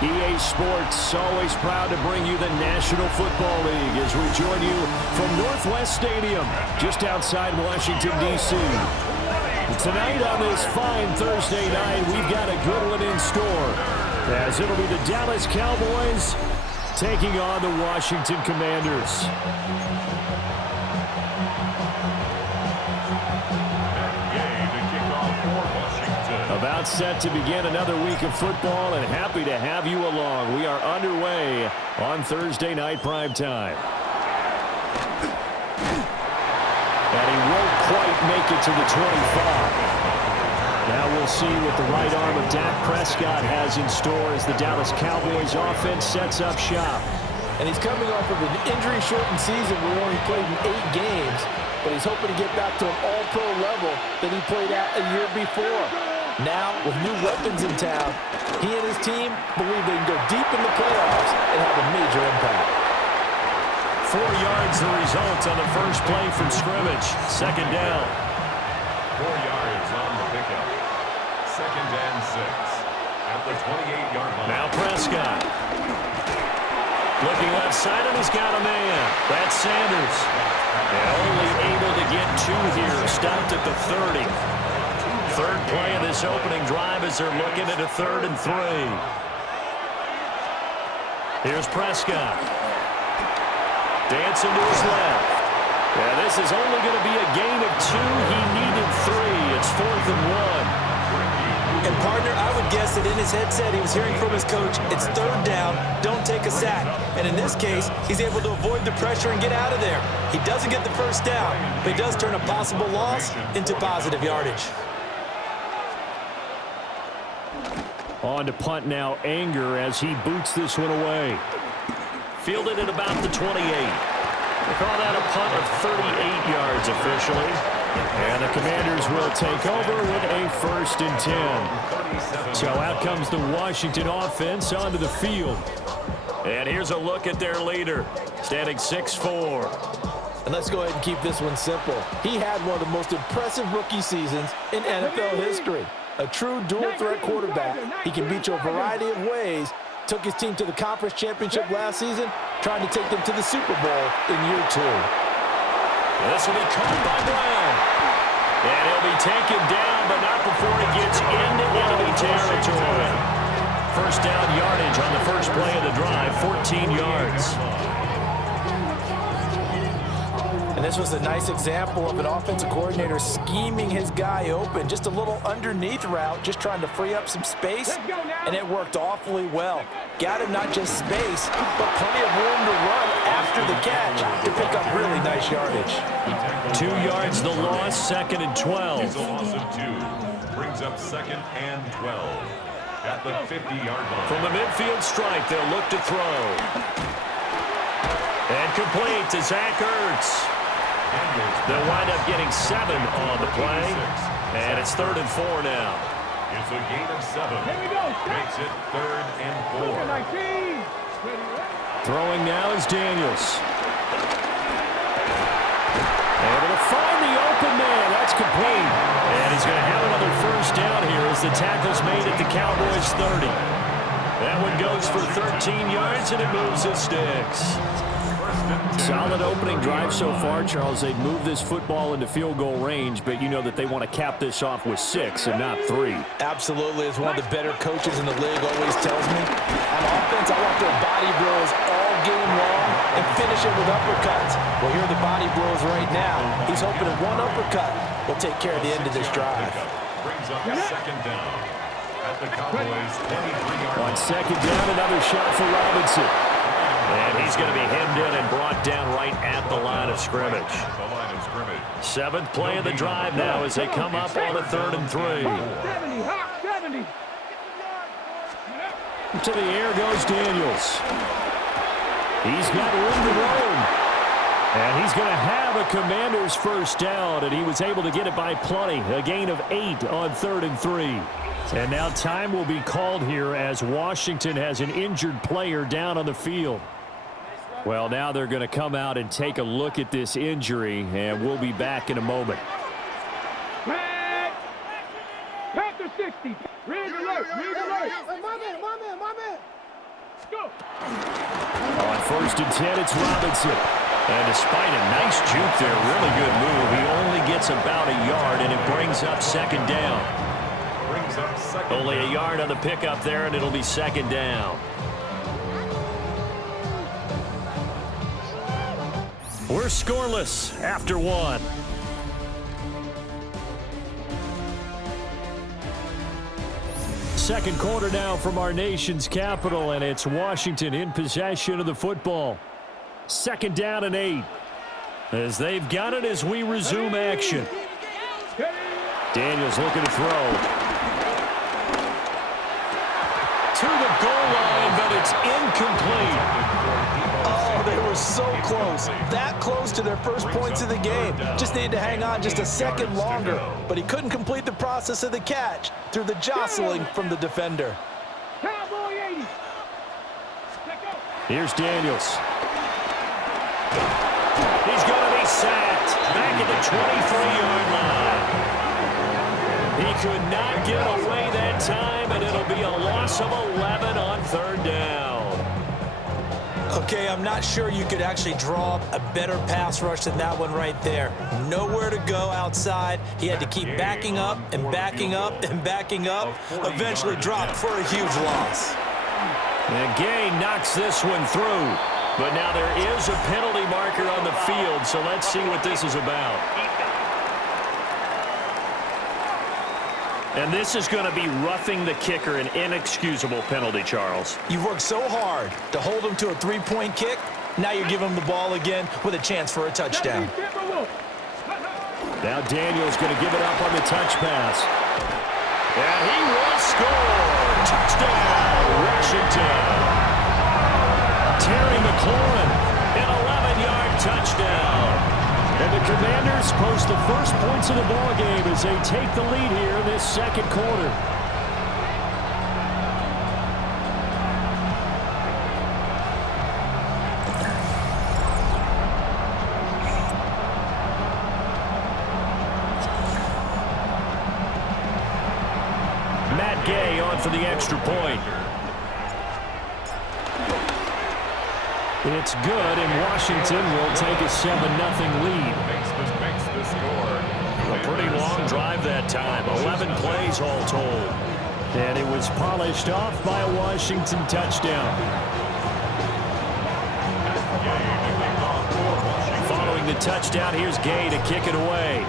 EA Sports, always proud to bring you the National Football League as we join you from Northwest Stadium, just outside Washington, D.C. Tonight on this fine Thursday night, we've got a good one in store, as it'll be the Dallas Cowboys taking on the Washington Commanders. About set to begin another week of football, and happy to have you along. We are underway on Thursday night primetime. And he won't quite make it to the 25. Now we'll see what the right arm of Dak Prescott has in store as the Dallas Cowboys offense sets up shop. And he's coming off of an injury-shortened season where he only played in 8 games, but he's hoping to get back to an all-pro level that he played at a year before. Now, with new weapons in town, he and his team believe they can go deep in the playoffs and have a major impact. 4 yards the result on the first play from scrimmage. Second down. 4 yards on the pickup. Second and 6 at the 28-yard line. Now Prescott. Looking left side, and he's got a man. That's Sanders. And only able to get 2 here. Stopped at the 30. Third play of this opening drive as they're looking at a 3rd and 3. Here's Prescott. Dancing to his left. Yeah, this is only going to be a gain of 2. He needed 3. It's 4th and 1. And, partner, I would guess that in his headset he was hearing from his coach, it's 3rd down, don't take a sack. And in this case, he's able to avoid the pressure and get out of there. He doesn't get the first down, but he does turn a possible loss into positive yardage. On to punt now, Anger, as he boots this one away. Fielded at about the 28. They call that a punt of 38 yards officially. And the Commanders will take over with a 1st and 10. So out comes the Washington offense onto the field. And here's a look at their leader, standing 6'4". And let's go ahead and keep this one simple. He had one of the most impressive rookie seasons in NFL history. A true dual-threat quarterback. He can beat you a variety of ways. Took his team to the conference championship last season, trying to take them to the Super Bowl in year 2. This will be caught by Brown. And he'll be taken down, but not before he gets into enemy territory. First down yardage on the first play of the drive, 14 yards. And this was a nice example of an offensive coordinator scheming his guy open. Just a little underneath route, just trying to free up some space, and it worked awfully well. Got him not just space, but plenty of room to run after the catch to pick up really nice yardage. 2 yards the loss, 2nd and 12. It's a loss of 2. Brings up 2nd and 12 at the 50-yard line. From the midfield stripe, they'll look to throw. And complete to Zach Ertz. They'll wind up getting 7 on the play, and it's 3rd and 4 now. It's a gain of 7. Makes it 3rd and 4. Throwing now is Daniels. Able to find the open man. That's complete. And he's going to have another first down here as the tackle's made at the Cowboys 30. That one goes for 13 yards, and it moves the sticks. Solid opening drive so far, Charles. They've moved this football into field goal range, but you know that they want to cap this off with 6 and not 3. Absolutely. As one of the better coaches in the league always tells me, on offense, I want their body blows all game long and finish it with uppercuts. Well, here are the body blows right now. He's hoping that one uppercut will take care of the end of this drive. Brings up 2nd down at the Cowboys 23-yard line. On 2nd down, another shot for Robinson. And he's going to be hemmed in and brought down right at the line of scrimmage. 7th play of the drive now as they come up on a 3rd and 3. To the air goes Daniels. He's got room to roam. And he's going to have a Commander's first down, and he was able to get it by plenty. A gain of 8 on 3rd and 3. And now time will be called here as Washington has an injured player down on the field. Well, now they're going to come out and take a look at this injury, and we'll be back in a moment. Panther 60. Red alert. Red alert. My man. On 1st and 10, it's Robinson. And despite a nice juke there, really good move, he only gets about a yard, and it brings up 2nd down. Only a yard on the pickup there, and it'll be 2nd down. We're scoreless after 1. Second quarter now from our nation's capital, and it's Washington in possession of the football. 2nd down and 8. As they've got it as we resume action. Daniels looking to throw. To the goal line, but it's incomplete. Oh, they were so close. That close to their first points of the game. Just needed to hang on just a second longer. But he couldn't complete the process of the catch through the jostling from the defender. Here's Daniels. He's going to be sacked back at the 23-yard line. He could not get away that time, and it'll be a loss of 11 on 3rd down. Okay, I'm not sure you could actually draw up a better pass rush than that one right there. Nowhere to go outside. He had to keep backing up and backing up and backing up. Eventually dropped for a huge loss. And Gay knocks this one through. But now there is a penalty marker on the field, so let's see what this is about. And this is going to be roughing the kicker, an inexcusable penalty, Charles. You've worked so hard to hold him to a 3-point kick. Now you're giving him the ball again with a chance for a touchdown. Now Daniels going to give it up on the touch pass. And he will score. Touchdown, Washington. Terry McLaurin, an 11-yard touchdown. And the Commanders post the first points of the ballgame as they take the lead here in this 2nd quarter. Matt Gay on for the extra point. It's good, and Washington will take a 7-0 lead. A pretty long drive that time, 11 plays all told. And it was polished off by a Washington touchdown. Following the touchdown, here's Gay to kick it away.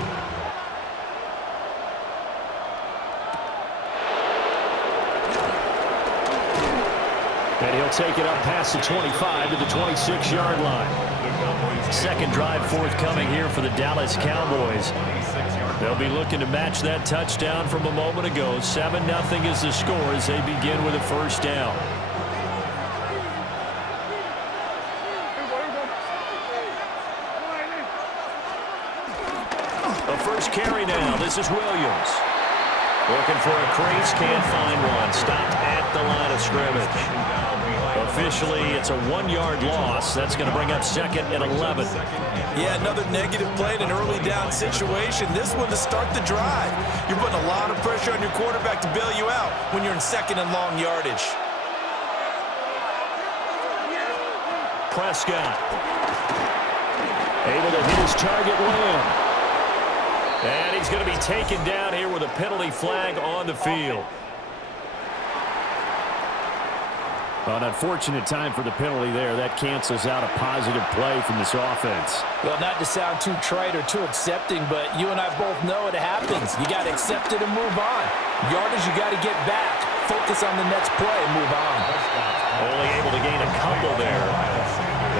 And he'll take it up past the 25 to the 26-yard line. 2nd drive forthcoming here for the Dallas Cowboys. They'll be looking to match that touchdown from a moment ago. 7-0 is the score as they begin with a 1st down. A first carry now. This is Williams. Looking for a crease, can't find one. Stopped at the line of scrimmage. Officially, it's a 1-yard loss. That's going to bring up 2nd and 11. Yeah, another negative play in an early down situation. This one to start the drive. You're putting a lot of pressure on your quarterback to bail you out when you're in 2nd and long yardage. Prescott. Able to hit his target Lamb. And he's going to be taken down here with a penalty flag on the field. An unfortunate time for the penalty there. That cancels out a positive play from this offense. Well, not to sound too trite or too accepting, but you and I both know it happens. You got to accept it and move on. Yardage, you got to get back. Focus on the next play and move on. Only able to gain a couple there.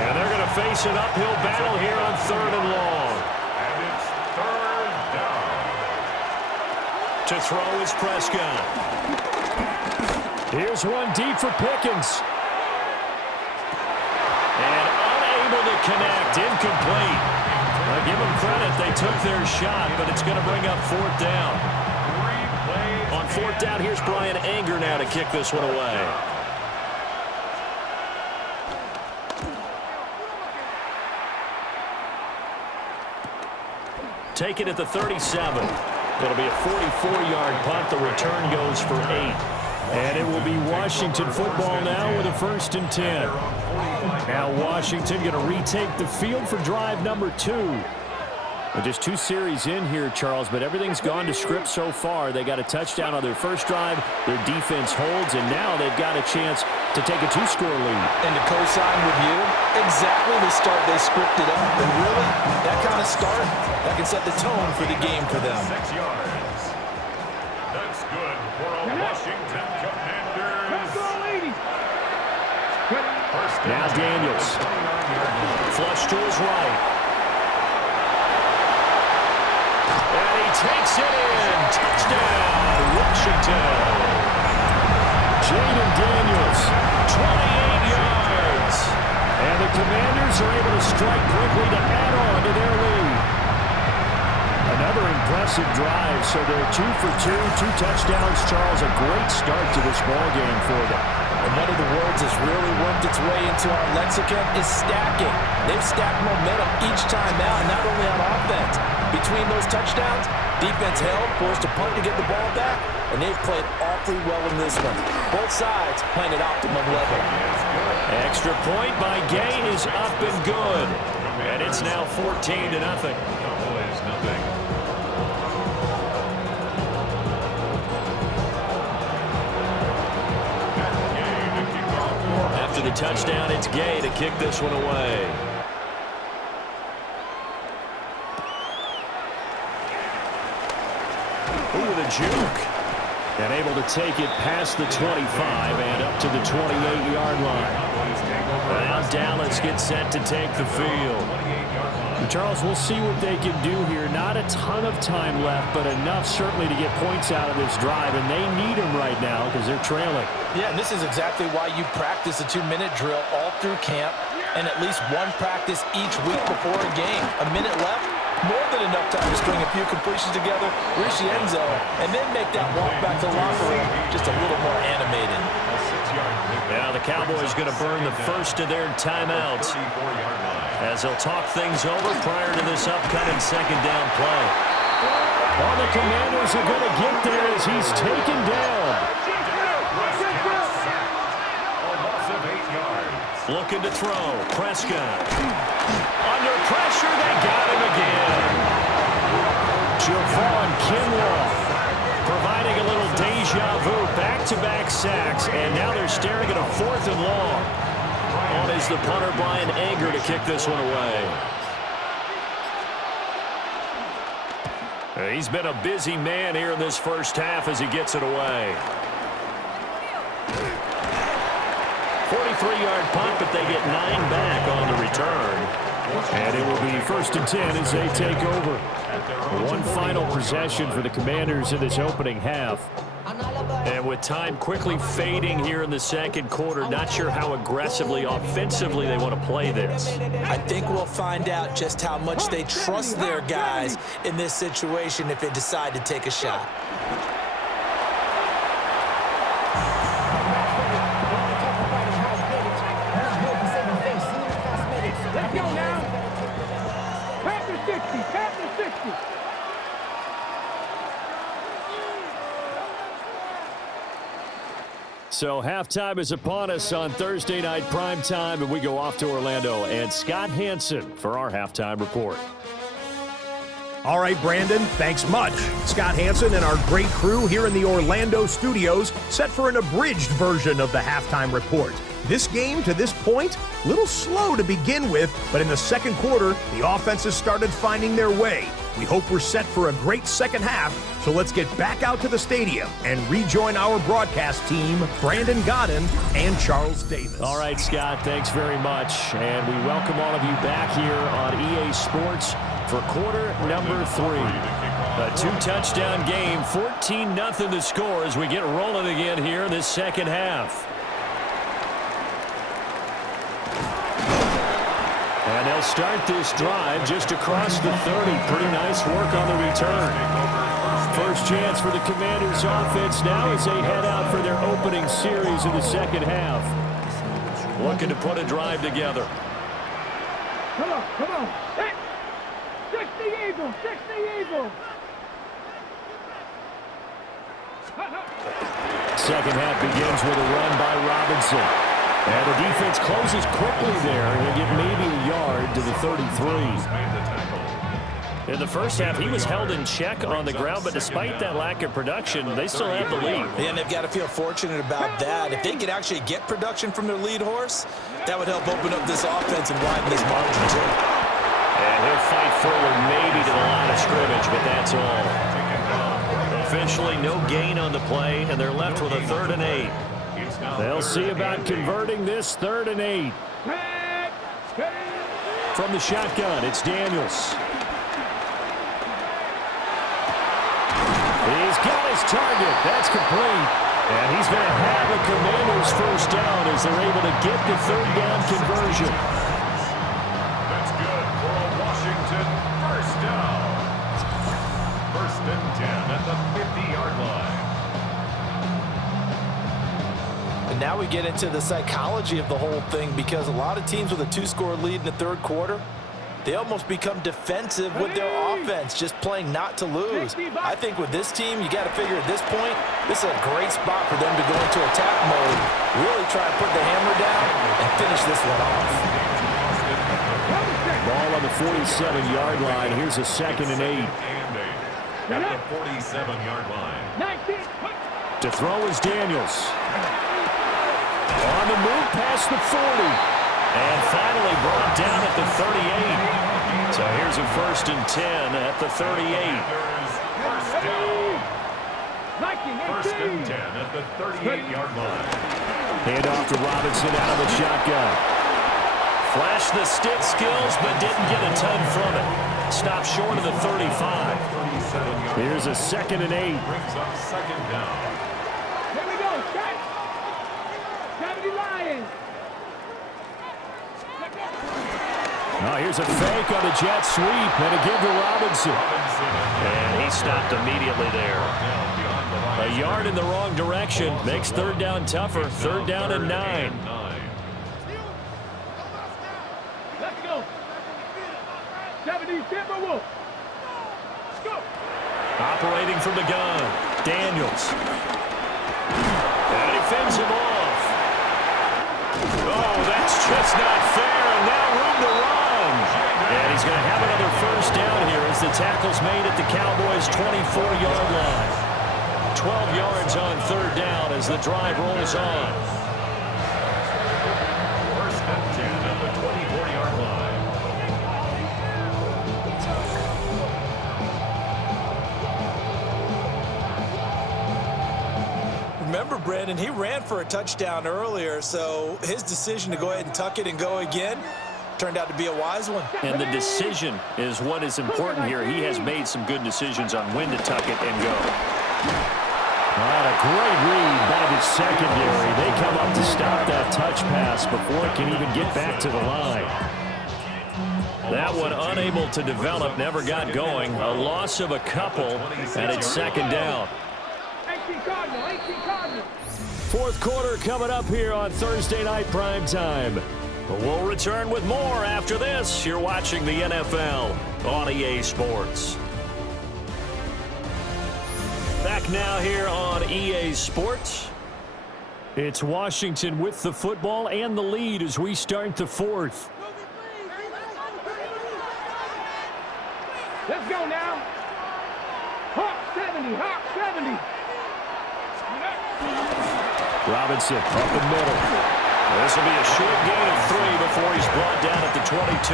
And they're going to face an uphill battle here on 3rd and long. And it's 3rd down. To throw is Prescott. Here's one deep for Pickens. And unable to connect, incomplete. I'll give them credit, they took their shot, but it's going to bring up 4th down. On 4th down, here's Brian Anger now to kick this one away. Take it at the 37. It'll be a 44-yard punt. The return goes for 8. And it will be Washington football now with a 1st and 10. Now Washington going to retake the field for drive number 2. Well, just 2 series in here, Charles, but everything's gone to script so far. They got a touchdown on their first drive. Their defense holds, and now they've got a chance to take a 2-score lead. And to co-sign with you, exactly the start they scripted up. And really, that kind of start, that can set the tone for the game for them. 6 yards. That's good for a Washington Commanders. Now Daniels. Flush to his right. And he takes it in. Touchdown, Washington. Jaden Daniels, 28 yards. And the Commanders are able to strike quickly to add on to their lead. Another impressive drive, so they're 2 for 2, 2 touchdowns. Charles, a great start to this ball game for them. And one of the words that's really worked its way into our lexicon is stacking. They've stacked momentum each time out, not only on offense. Between those touchdowns, defense held, forced a punt to get the ball back, and they've played awfully well in this one. Both sides playing at optimum level. Extra point by Gay is up and good. And it's now 14-0. Cowboys, nothing. After the touchdown, it's Gay to kick this one away. Ooh, with a juke. And able to take it past the 25 and up to the 28-yard line. Now Dallas gets set to take the field. Charles, we'll see what they can do here. Not a ton of time left, but enough certainly to get points out of this drive, and they need them right now because they're trailing. Yeah, and this is exactly why you practice a 2-minute drill all through camp and at least one practice each week before a game. A minute left, more than enough time to string a few completions together, reach the end zone, and then make that walk back to the locker room just a little more animated. Now the Cowboys going to burn the first of their timeouts as they'll talk things over prior to this upcoming 2nd down play. Well, the Commanders are going to get there as he's taken down. Looking to throw. Prescott. Under pressure, they got him again. Javon Kinlaw providing a little deja vu. Back-to-back sacks, and now they're staring at a 4th and long. On is the punter, Brian Anger, to kick this one away. He's been a busy man here in this first half as he gets it away. 43-yard punt, but they get 9 back on the return. And it will be 1st and 10 as they take over. One final possession for the Commanders in this opening half. And with time quickly fading here in the 2nd quarter, not sure how aggressively, offensively they want to play this. I think we'll find out just how much they trust their guys in this situation if they decide to take a shot. Let's go now. Pat the 60, pat the 60. So halftime is upon us on Thursday night primetime, and we go off to Orlando and Scott Hansen for our halftime report. All right, Brandon, thanks much. Scott Hansen and our great crew here in the Orlando studios set for an abridged version of the halftime report. This game, to this point, a little slow to begin with, but in the 2nd quarter, the offenses started finding their way. We hope we're set for a great 2nd half, so let's get back out to the stadium and rejoin our broadcast team, Brandon Godden and Charles Davis. All right, Scott, thanks very much. And we welcome all of you back here on EA Sports for quarter number 3. A 2-touchdown game, 14-0 the score as we get rolling again here in this 2nd half. And they'll start this drive just across the 30. Pretty nice work on the return. First chance for the Commanders offense now as they head out for their opening series in the 2nd half. Looking to put a drive together. Come on, come on. Hey, 60 Eagles, 60 Eagles. second half begins with a run by Robinson. And the defense closes quickly there. He'll get maybe a yard to the 33. In the first half, he was held in check on the ground, but despite that lack of production, they still have the lead. Yeah, and they've got to feel fortunate about that. If they could actually get production from their lead horse, that would help open up this offense and widen this margin too. And he'll fight forward maybe to the line of scrimmage, but that's all. Officially, no gain on the play, and they're left with a 3rd and 8. They'll see about converting this 3rd and 8. From the shotgun, it's Daniels. He's got his target. That's complete. And he's going to have a Commanders first down as they're able to get the 3rd down conversion. That's good for a Washington first down. 1st and 10 at the 50-yard line. And now we get into the psychology of the whole thing, because a lot of teams with a 2-score lead in the 3rd quarter, they almost become defensive with their offense, just playing not to lose. I think with this team, you got to figure at this point, this is a great spot for them to go into attack mode, really try to put the hammer down and finish this one off. Ball on the 47-yard line. Here's a 2nd and 8. At the 47-yard line. To throw is Daniels. On the move past the 40. And finally brought down at the 38. So here's a 1st and 10 at the 38. First down. 1st and 10 at the 38-yard line. Hand off to Robinson out of the shotgun. Flashed the stick skills, but didn't get a ton from it. Stopped short of the 35. Here's a 2nd and 8. Brings up 2nd down. Here we go. Shot. 70 Lions. Now here's a fake on the jet sweep, and a give to Robinson. And he stopped immediately there. A yard in the wrong direction makes 3rd down tougher. 3rd down and 9. Let's go. 70 Timberwolves. Go. Operating from the gun, Daniels. And he fends him off. Oh, that's just not fair, and now room to run. And he's going to have another first down here as the tackle's made at the Cowboys' 24-yard line. 12 yards on 3rd down as the drive rolls on. 1st and 10 at the 24-yard line. Remember, Brandon, he ran for a touchdown earlier, so his decision to go ahead and tuck it and go again turned out to be a wise one. And the decision is what is important here. He has made some good decisions on when to tuck it and go. What a great read by the secondary. They come up to stop that touch pass before it can even get back to the line. That one unable to develop, never got going. A loss of a couple, and it's 2nd down. 18 Cardinal. 18 Cardinal. 4th quarter coming up here on Thursday Night Primetime. We'll return with more after this. You're watching the NFL on EA Sports. Back now here on EA Sports. It's Washington with the football and the lead as we start the 4th. Let's go now. Hawk 70. Hawk 70. Robinson up the middle. This will be a short gain of 3 before he's brought down at the 22.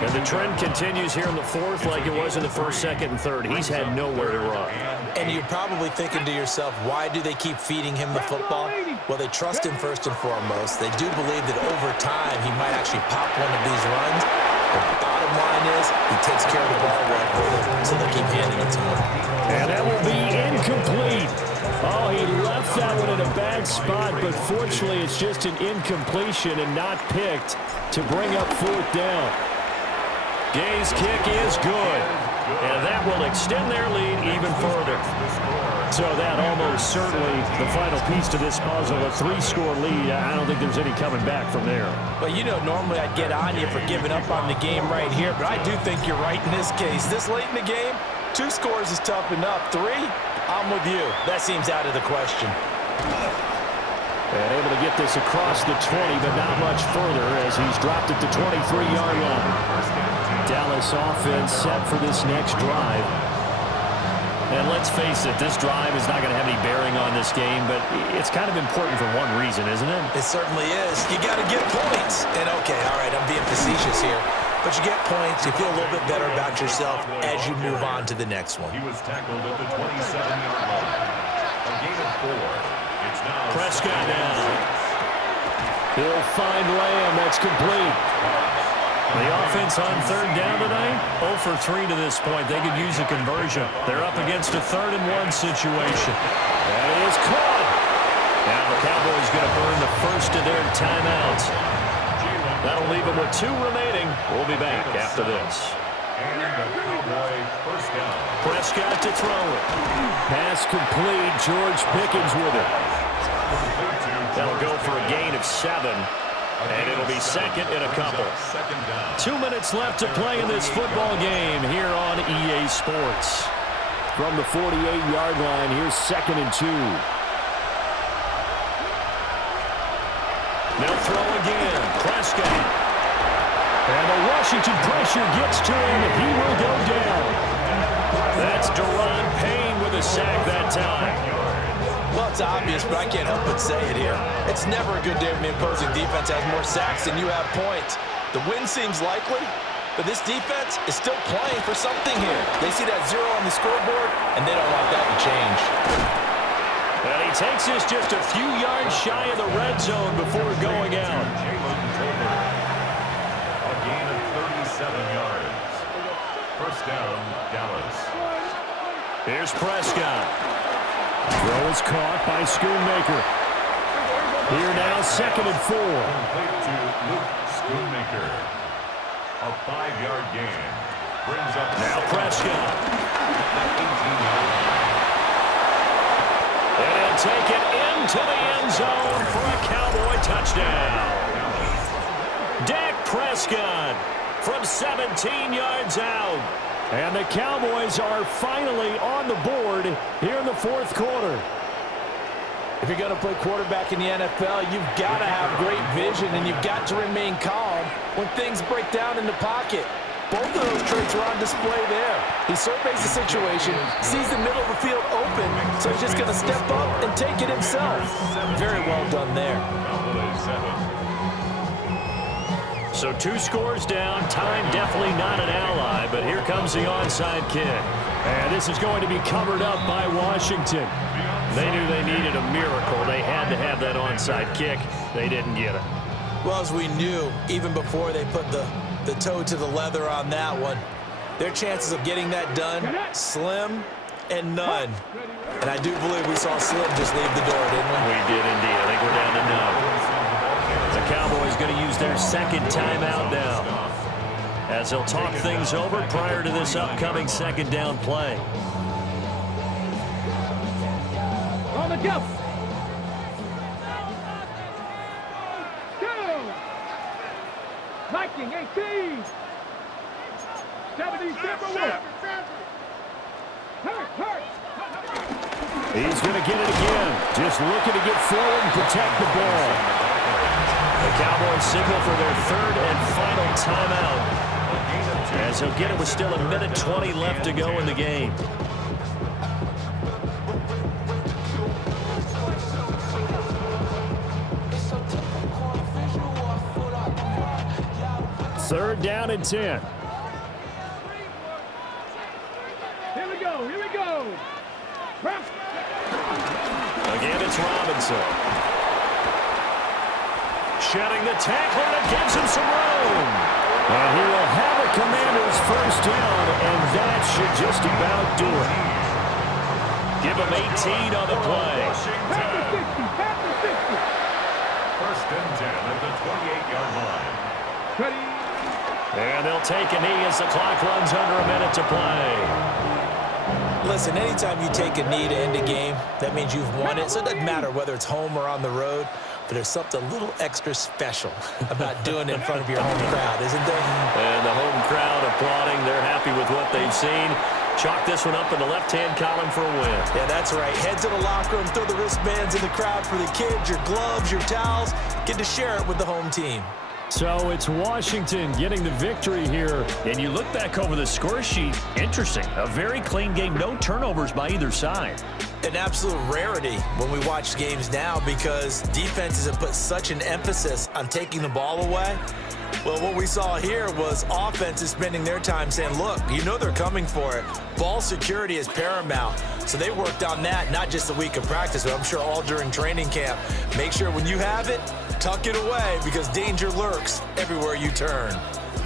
And the trend continues here in the 4th like it was in the 1st, 2nd, and 3rd. He's had nowhere to run. And you're probably thinking to yourself, why do they keep feeding him the football? Well, they trust him first and foremost. They do believe that over time he might actually pop one of these runs. But the bottom line is he takes care of the ball well for them, so they keep handing it to him. And that will be incomplete. Oh, he left that one in a bad spot, but fortunately it's just an incompletion and not picked to bring up 4th down. Gay's kick is good, and that will extend their lead even further. So that almost certainly the final piece to this puzzle, a 3-score lead. I don't think there's any coming back from there. Well, you know, normally I'd get on you for giving up on the game right here, but I do think you're right in this case. This late in the game, 2 scores is tough enough. 3, I'm with you. That seems out of the question. And able to get this across the 20, but not much further as he's dropped it to 23-yard line. Dallas offense set for this next drive. And let's face it, this drive is not going to have any bearing on this game, but it's kind of important for one reason, isn't it? It certainly is. You got to get points. And okay, all right, I'm being facetious here. But you get points, you feel a little bit better about yourself as you move on to the next one. He was tackled at the 27-yard line. A gain of 4. It's now Prescott down. He'll find Lamb. That's complete. The offense on third down tonight, 0 for 3 to this point. They could use a conversion. They're up against a 3rd-and-1 situation. That is caught. Now the Cowboys going to burn the first of their timeouts. That'll leave them with 2 remaining. We'll be back after this. And the Cowboy first down. Prescott to throw it. Pass complete. George Pickens with it. That'll go for a gain of 7. And it'll be second and a couple. 2 minutes left to play in this football game here on EA Sports. From the 48-yard line, here's 2nd and 2. They'll throw again. Prescott. And the Washington pressure gets to him. He will go down. That's Deron Payne with a sack that time. Well, it's obvious, but I can't help but say it here. It's never a good day when the opposing defense has more sacks than you have points. The win seems likely, but this defense is still playing for something here. They see that 0 on the scoreboard, and they don't want that to change. And he takes this just a few yards shy of the red zone before going out. A gain of 37 yards. First down, Dallas. Here's Prescott. Throw is caught by Schoonmaker. Here now, 2nd and 4. Complete to Luke Schoonmaker. A 5-yard gain. Brings up Now Prescott. at 18-yard line. And he'll take it into the end zone for a Cowboy touchdown. Dak Prescott from 17 yards out. And the Cowboys are finally on the board here in the 4th quarter. If you're going to play quarterback in the NFL, you've got to have great vision, and you've got to remain calm when things break down in the pocket. Both of those traits are on display there. He surveys the situation, sees the middle of the field open, so he's just going to step up and take it himself. Very well done there. Cowboys 7. So 2 scores down. Time definitely not an ally, but here comes the onside kick. And this is going to be covered up by Washington. They knew they needed a miracle. They had to have that onside kick. They didn't get it. Well, as we knew, even before they put the toe to the leather on that one, their chances of getting that done, slim and none. And I do believe we saw Slim just leave the door, didn't we? We did indeed. I think we're down to none. The Cowboys going to use their 2nd timeout now, as they'll talk things over prior to this upcoming 2nd down play. On the jump. Go. Viking 18. 70 Timberwolves. Hurt. He's going to get it again. Just looking to get forward and protect the ball. The Cowboys signal for their 3rd and final timeout, as he'll get it with still 1:20 left to go in the game. Third down and 10. Here we go. Again, it's Robinson. Shedding the tackle, and it gives him some room. And he will have a Commanders first down, and that should just about do it. Give him 18 on the play. First and 10 at the 28-yard line. And they'll take a knee as the clock runs under a minute to play. Listen, anytime you take a knee to end a game, that means you've won it. So it doesn't matter whether it's home or on the road, but there's something a little extra special about doing it in front of your home crowd, isn't there? And the home crowd applauding. They're happy with what they've seen. Chalk this one up in the left-hand column for a win. Yeah, that's right. Head to the locker room, throw the wristbands in the crowd for the kids, your gloves, your towels. Get to share it with the home team. So it's Washington getting the victory here. And you look back over the score sheet, interesting. A very clean game, no turnovers by either side. An absolute rarity when we watch games now because defenses have put such an emphasis on taking the ball away. Well, what we saw here was offenses spending their time saying, look, you know they're coming for it. Ball security is paramount. So they worked on that, not just a week of practice, but I'm sure all during training camp. Make sure when you have it, tuck it away because danger lurks everywhere you turn.